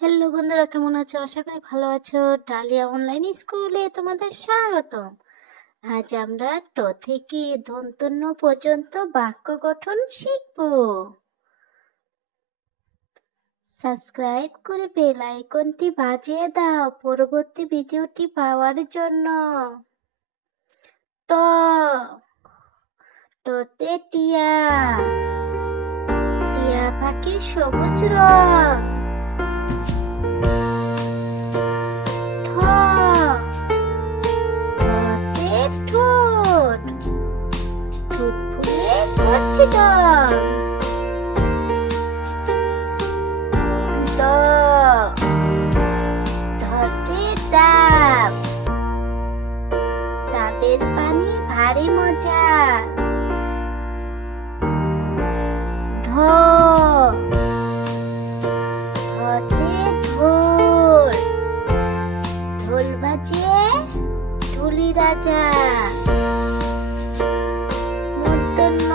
Hello বন্ধুরা, কেমন আছো? আশা করি ভালো আছো। ডালিয়া অনলাইন স্কুলে তোমাদের স্বাগতম। আজ আমরা ট থেকে দন্তন্য পর্যন্ত বাক্য গঠন শিখব। সাবস্ক্রাইব করে বেল আইকনটি বাজিয়ে দাও পরবর্তী ভিডিওটি পাওয়ার জন্য। ট টতে টিয়া, টিয়া পাখির সবুজ রং। ঠ ঠতে ঠোঁট, ঠোঁট ফুলে ধরছে ডগ। ড ঢতে ডাব, ডাবের পানি ভারী মজা। ঢ ঢতে ঢোল, ঢোল বাজিয়ে ঢুলি রাজা। মূর্ধন্য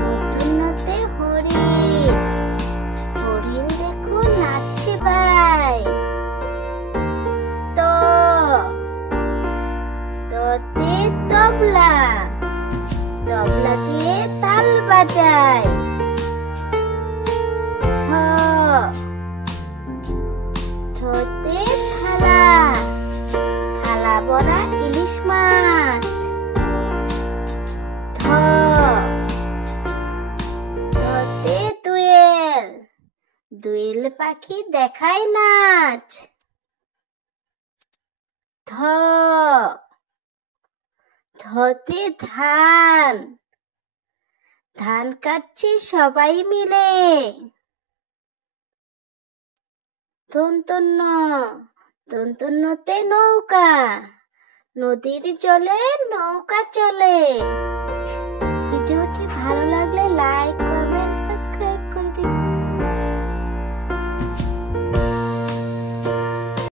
মূর্ধন্যতে হরিণ, হরিণ দেখো নাচছে ভাই। ত ততে তবলা, তবলা দিয়ে তাল বাজায়। থ থতে থালা, থালা ভরা ইলিশ মাছ। থ থতে দোয়েল, দোয়েল পাখি দেখায় নাচ। ধ ধতে ধান, ধান কাটছে সবাই মিলে। দন্তন্য দন্তন্যতে নৌকা, নদীর জলে নৌকা চলে। ভিডিওটি ভালো লাগলে